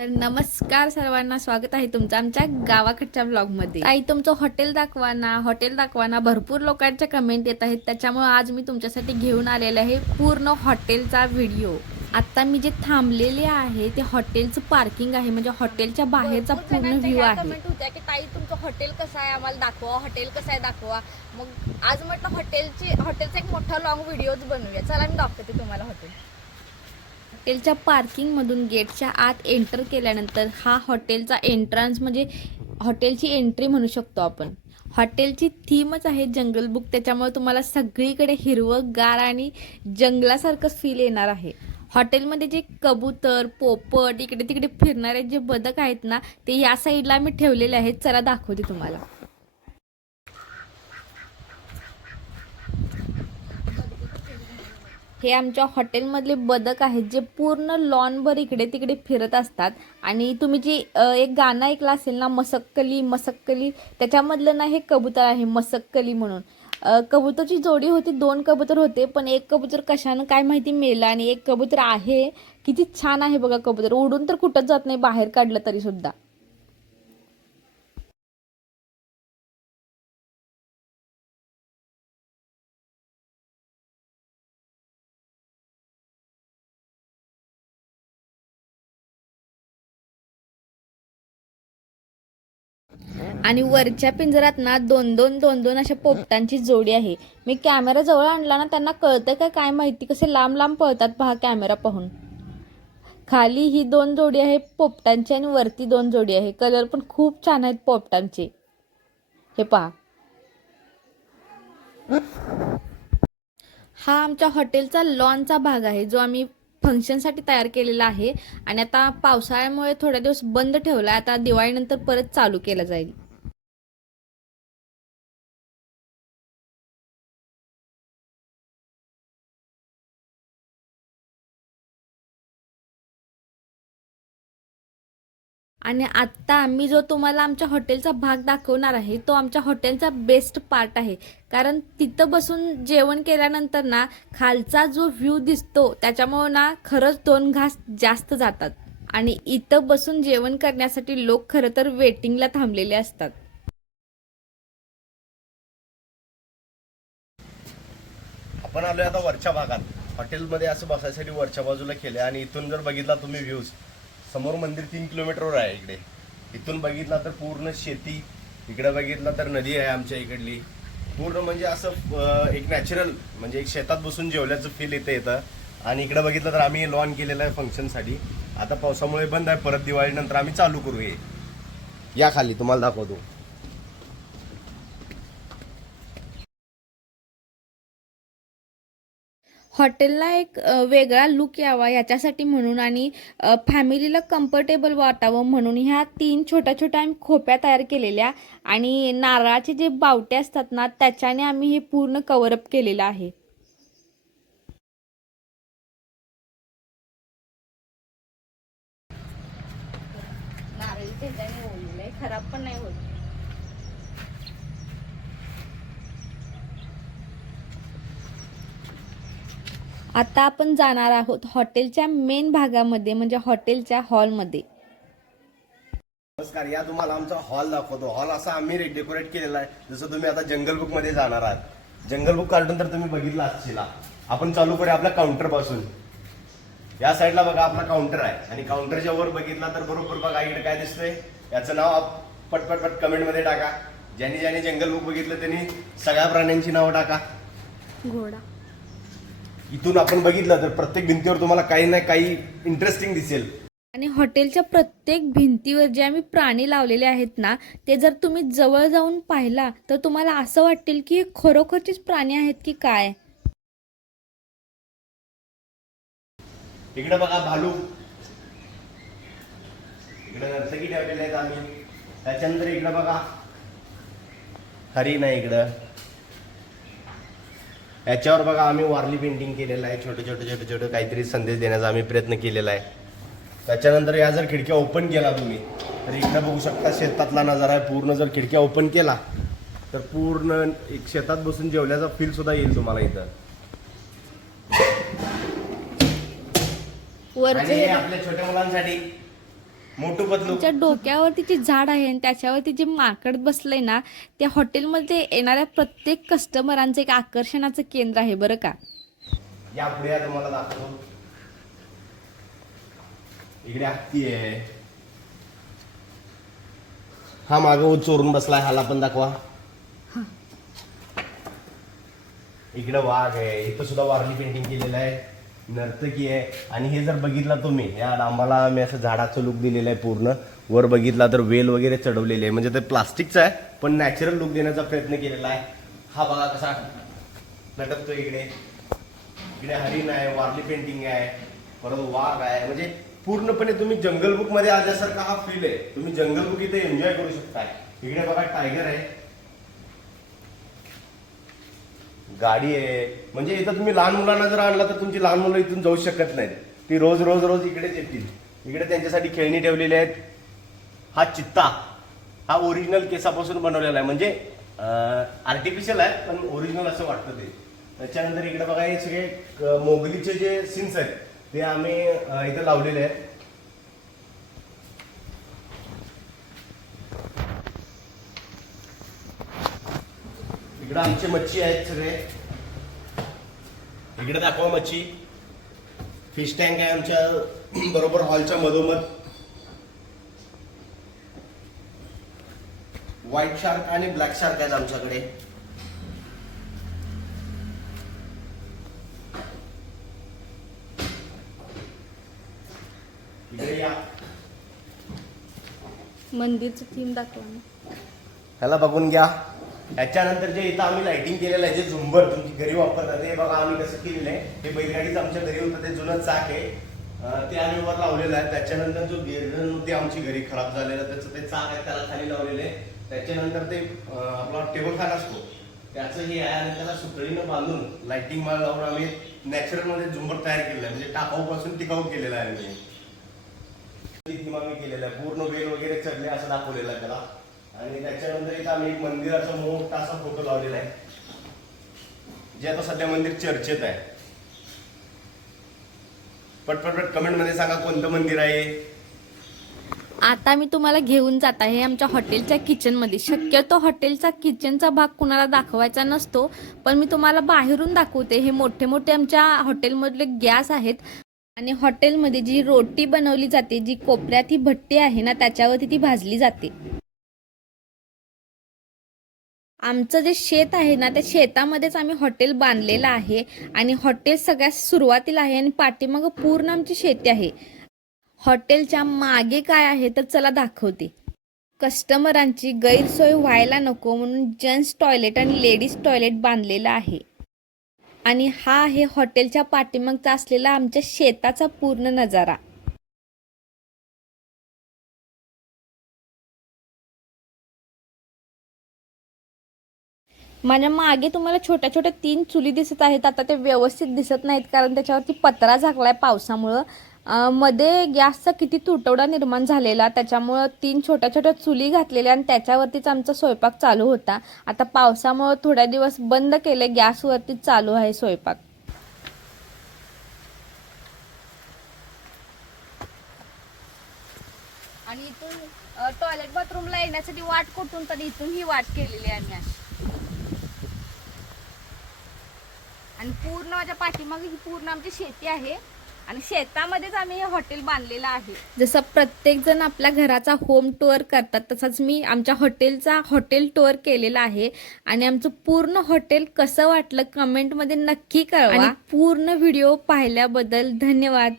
तर नमस्कार सर्वांना, स्वागत आहे तुमचं आमच्या गावाकडच्या ब्लॉगमध्ये. ताई तुमचं हॉटेल दाखवा ना, हॉटेल दाखवा ना. भरपूर लोकांच्या कमेंट येत आहेत, त्याच्यामुळे आज मी तुमच्यासाठी घेऊन आलेले आहे पूर्ण हॉटेलचा व्हिडिओ. आता मी जे थांबलेले आहे ते हॉटेलचं पार्किंग आहे, म्हणजे हॉटेलच्या बाहेरचा पूर्ण व्ह्यू आहे. कमेंट होत्या की ताई तुमचं हॉटेल कसं आहे, आम्हाला दाखवा, हॉटेल कसं आहे दाखवा. मग आज म्हटलं हॉटेलचा एक मोठा लॉंग व्हिडिओच बनवूया. चला मी दाखवते तुम्हाला हॉटेल. हॉटेलच्या पार्किंगमधून गेटच्या आत एंटर केल्यानंतर हा हॉटेलचा एंट्रन्स, म्हणजे हॉटेलची एंट्री म्हणू शकतो आपण. हॉटेलची थीमच आहे जंगल बुक, त्याच्यामुळे तुम्हाला सगळीकडे हिरवं गार आणि जंगलासारखंच फील येणार आहे. हॉटेलमध्ये जे कबूतर, पोपट, इकडे तिकडे फिरणारे जे बदक आहेत ना, ते या साईडला आम्ही ठेवलेले आहेत. चला दाखवते तुम्हाला. हे आमच्या हॉटेलमधले बदक आहेत, जे पूर्ण लॉनभर इकडे तिकडे फिरत असतात. आणि तुम्ही जी एक गाणं ऐकलं असेल ना, मसक्कली मसक्कली, त्याच्यामधलं ना हे कबूतर आहे, मसक्कली म्हणून. कबूतरची जोडी होती, 2 कबूतर होते, पण एक कबूतर कशानं काय माहिती मेला आणि एक कबूतर आहे. किती छान आहे बघा कबूतर, उडून तर कुठंच जात नाही बाहेर काढलं तरी सुद्धा. आणि वरच्या पिंजरात ना 2-2 अशा पोपटांची जोडी आहे. मी कॅमेरा जवळ आणला ना, त्यांना कळतंय काय माहिती, कसे लांब लांब पळतात पहा कॅमेरा पाहून. खाली ही 2 जोडी आहे पोपटांची आणि वरती 2 जोडी आहे. कलर पण खूप छान आहेत पोपटांचे. हे पहा. हा आमच्या हॉटेलचा लॉनचा भाग आहे, जो आम्ही फंक्शनसाठी तयार केलेला आहे. आणि आता पावसाळ्यामुळे थोड्या दिवस बंद ठेवला, आता दिवाळीनंतर परत चालू केला जाईल. आणि आत्ता मी जो तुम्हाला आमच्या हॉटेलचा भाग दाखवणार आहे, तो आमच्या हॉटेलचा बेस्ट पार्ट आहे. कारण तिथं बसून जेवण केल्यानंतर ना, खालचा जो व्ह्यू दिसतो त्याच्यामुळे ना खरंच 2 घास जास्त जातात. आणि इथं बसून जेवण करण्यासाठी लोक खरं तर वेटिंगला थांबलेले असतात. आपण आलोय आता वरच्या भागात. हॉटेलमध्ये असं बसायसाठी वरच्या बाजूला केले. आणि इथून जर बघितला तुम्ही व्ह्यूज, समोर मंदिर 3 किलोमीटरवर आहे. इकडे इथून बघितला तर पूर्ण शेती, इकडे बघितला तर नदी आहे आमच्या इकडली. पूर्ण म्हणजे असं एक नॅचरल, म्हणजे एक शेतात बसून जेवल्याचं फील येतं. आणि इकडे बघितलं तर आम्ही लॉन केलेलं आहे फंक्शनसाठी. आता पावसामुळे बंद आहे, परत दिवाळीनंतर आम्ही चालू करू. या खाली तुम्हाला दाखवतो. हॉटेलला एक वेगळा लुक यावा याच्यासाठी म्हणून, आणि फॅमिलीला कम्फर्टेबल वाटावं म्हणून ह्या 3 छोट्या छोट्या आम्ही खोप्या तयार केलेल्या. आणि नारळाचे जे बावटे असतात ना, त्याच्याने आम्ही हे पूर्ण कव्हरअप केलेलं आहे. नारळी तेलाने ओढलेलं आहे, खराब पण नाही होत. आता आपण जाणार आहोत हॉटेलच्या मेन भागामध्ये, म्हणजे हॉटेलच्या हॉलमध्ये. नमस्कार, या तुम्हाला आमचा हॉल दाखवतो. हॉल असा आम्ही डेकोरेट केलेला आहे, जसं तुम्ही आता जंगल बुक मध्ये जाणार आहात. जंगल बुक कार्टून तर तुम्ही बघितला असतील. आपण चालू करूया आपल्या काउंटर पासून. या साईडला बघा आपला काउंटर आहे, आणि काउंटरच्या वर बघितला तर बरोबर बघा इकडे काय दिसतंय. याचं नाव पटपट कमेंट मध्ये टाका. ज्यांनी जंगल बुक बघितलं त्यांनी सगळ्या प्राण्यांची नावं टाका. घोडा. इथून आपण बघितलं तर प्रत्येक भिंतीवर तुम्हाला काही ना काही इंटरेस्टिंग दिसेल. आणि हॉटेलच्या प्रत्येक भिंतीवर जे आम्ही प्राणी लावलेले आहेत ना, ते जर तुम्ही जवळ जाऊन पाहिला तर तुम्हाला असं वाटेल की हे खरोखरचेच प्राणी आहेत की काय. इकडे बघा भालू, इकडे नर्तकी ठेवलेले आहेत आम्ही. त्याच्यानंतर इकडे बघा हरिण आहे. इकडं याच्यावर बघा आम्ही वारली पेंटिंग केलेलं आहे. छोटे छोटे काहीतरी संदेश देण्याचा आम्ही प्रयत्न केलेला आहे. त्याच्यानंतर या जर खिडक्या ओपन केला तुम्ही तर इकडे बघू शकता शेतातला नजारा आहे पूर्ण. जर खिडक्या ओपन केला तर पूर्ण एक शेतात बसून जेवल्याचा फील सुद्धा येईल तुम्हाला इथं. आणि आपल्या छोट्या मुलांसाठी मोठू पतलू. तुमच्या डोक्यावरती जे झाड आहे आणि त्याच्यावरती जे माकड बसलंय ना, त्या हॉटेलमध्ये येणाऱ्या प्रत्येक कस्टमरांचं एक आकर्षणाचं केंद्र आहे बरं का. या पुढे तुम्हाला दाखवतो. इकडे हत्ती आहे. हा मागं चोरून बसलाय, ह्याला पण दाखवा. इकडे वाघ आहे. इथं सुद्धा वारली पेंटिंग केलेलं आहे. नर्तकी आहे. आणि हे जर बघितला तुम्ही, या डांबाला मी असं झाडाचं लुक दिलेलं आहे पूर्ण. वर बघितला तर वेल वगैरे चढवलेले आहे, म्हणजे ते प्लास्टिकचं आहे पण नॅचरल लुक देण्याचा प्रयत्न केलेला आहे. हा बघा कसा लटकतो इकडे. इकडे हरिण आहे, वारली पेंटिंग आहे, परत वाघ आहे. म्हणजे पूर्णपणे तुम्ही जंगल बुक मध्ये आल्यासारखा हा फील आहे. तुम्ही जंगल बुक इथे एन्जॉय करू शकता. इकडे बघा टायगर आहे, गाडी आहे. म्हणजे इथं तुम्ही लहान मुलांना जर आणला तर तुमची लहान मुलं इथून जाऊ शकत नाहीत. ती रोज रोज रोज इकडेच येतील. इकडे त्यांच्यासाठी खेळणी ठेवलेली आहेत. हा चित्ता, हा ओरिजिनल केसापासून बनवलेला आहे. म्हणजे आर्टिफिशियल आहे पण ओरिजिनल असं वाटतं ते. त्याच्यानंतर इकडे बघा हे सगळे मोगलीचे जे सीन्स आहेत ते आम्ही इथे लावलेले आहेत. इकडे आमचे मच्छी आहेत सगळे. इकडे दाखवा मच्छी. फिश टँक आहे आमच्या बरोबर हॉलच्या मधोमध. व्हाईट शार्क आणि ब्लॅक शार्क आहेत आमच्याकडे. इकडे या. मंदिरचं थीम दाखवा ना. ह्याला बघून घ्या. ह्याच्यानंतर जे इथं आम्ही लाइटिंग केलेलं आहे, जे झुंबर तुमची घरी वापरतात ते बघा आम्ही कसं केलेलं आहे. हे बैलगाडीच आमच्या घरी होतं, ते जुनं चाक आहे, ते आम्ही वर लावलेलं आहे. त्याच्यानंतर जो गिरण होती आमची घरी खराब झालेलं, त्याचं ते चाक आहे त्याला खाली लावलेलं आहे. त्याच्यानंतर ते आपला टेबल फॅन असतो त्याचं हे आहे आणि त्याला सुतळीनं बांधून लाइटिंग माळ लावून आम्ही नॅचरल मध्ये झुंबर तयार केलेलं आहे. म्हणजे टाकाऊ पासून टिकाऊ केलेलं आहे आम्ही. थीम आम्ही केलेलं आहे. पूर्ण वेल वगैरे चढले असं दाखवलेलं आहे त्याला. आणि त्याच्यानंतर इथं आम्ही एक मंदिराचा मोठा असा फोटो लावलेला आहे, जे आता सध्या मंदिर चर्चेत आहे. पटपट कमेंट मध्ये सांगा कोणतं मंदिर आहे. आता मी तुम्हाला घेऊन जात आहे आमच्या हॉटेलच्या किचनमध्ये. शक्यतो हॉटेलचा किचनचा भाग कुणाला दाखवायचा नसतो, पण मी तुम्हाला बाहेरून दाखवते. हे मोठे मोठे आमच्या हॉटेलमधले गॅस आहेत. आणि हॉटेलमध्ये जी रोटी बनवली जाते, जी कोपऱ्यात ही भट्टी आहे ना त्याच्यावरती ती भाजली जाते. आमचं जे शेत आहे ना त्या शेतामध्येच आम्ही हॉटेल बांधलेलं आहे. आणि हॉटेल सगळ्यात सुरुवातीला आहे आणि पाठीमागं पूर्ण आमची शेती आहे. हॉटेलच्या मागे काय आहे तर चला दाखवते. कस्टमरांची गैरसोय व्हायला नको म्हणून जेंट्स टॉयलेट आणि लेडीज टॉयलेट बांधलेलं आहे. आणि हा आहे हॉटेलच्या पाठीमागचा असलेला आमच्या शेताचा पूर्ण नजारा. माझ्या मागे तुम्हाला छोट्या छोट्या 3 चुली दिसत आहेत. आता ते व्यवस्थित दिसत नाहीत कारण त्याच्यावरती पत्रा झाकलाय पावसामुळं. मध्ये गॅसचा किती तुटवडा निर्माण झालेला, त्याच्यामुळं 3 छोट्या छोट्या चुली घातलेल्या आणि त्याच्यावरतीच आमचा स्वयंपाक चालू होता. आता पावसामुळं थोड्या दिवस बंद केले, गॅसवरतीच चालू आहे स्वयंपाक. आणि इथून टॉयलेट बाथरूमला येण्यासाठी वाट कुठून तर इथून ही वाट केलेली आहे आम्ही अशी. आणि पूर्ण माझ्या पाठीमागे ही पूर्ण आमची शेती आहे आणि शेतामध्येच आम्ही हे हॉटेल बांधलेलं आहे. जसं प्रत्येक जण आपल्या घराचा होम टूर करतात तसंच मी आमच्या हॉटेलचा हॉटेल टूर केलेला आहे. आणि आमचं पूर्ण हॉटेल कसं वाटलं कमेंटमध्ये नक्की कळवा. आणि पूर्ण व्हिडिओ पाहिल्याबद्दल धन्यवाद.